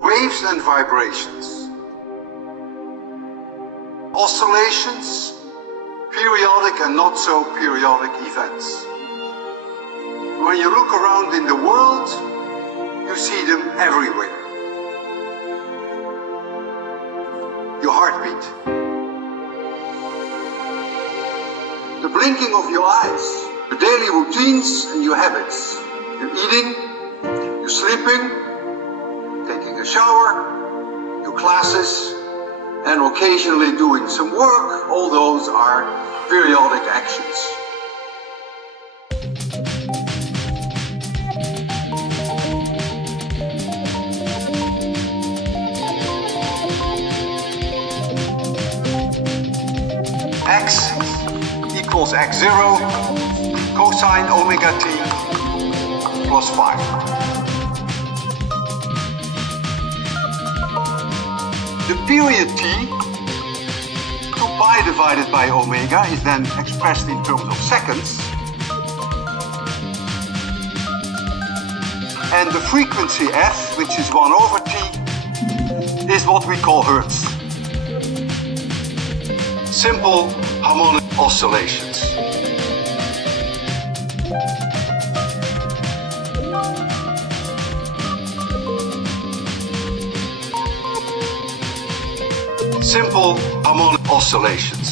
Waves and vibrations. Oscillations, periodic and not so periodic events. When you look around in the world, you see them everywhere. Your heartbeat. The blinking of your eyes, your daily routines and your habits. Your eating, your sleeping, taking a shower, your classes, and occasionally doing some work. All those are periodic actions. X equals x0 cosine omega t plus 5. The period t, 2 pi divided by omega, is then expressed in terms of seconds. And the frequency f, which is 1 over t, is what we call hertz. Simple harmonic oscillations. Simple harmonic oscillations.